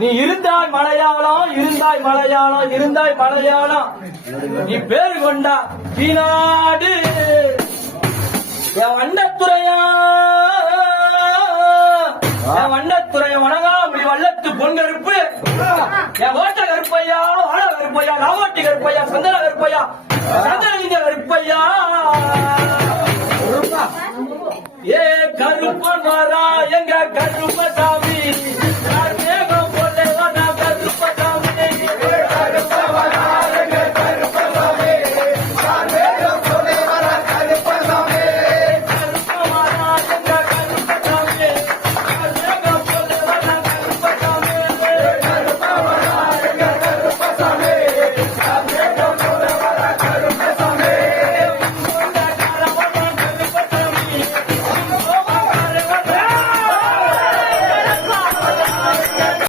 நீ இருந்தாய் மலையாளம், இருந்தாய் மலையாளம், இருந்தாய் மலையாளம். நீ பேரு கொண்டா தீநாடு என் வண்ணத்துறையா, என் வண்ணத்துறைய வணங்காமடி வல்லத்து பொன்கருப்பு, என் ஓட்ட கருப்பையா, வாழ கருப்பையா, காவாட்டி கருப்பையா, சந்தன கருப்பையா, சந்தன கருப்பையா. ஏ கருப்பன் வரா எங்க கருப்ப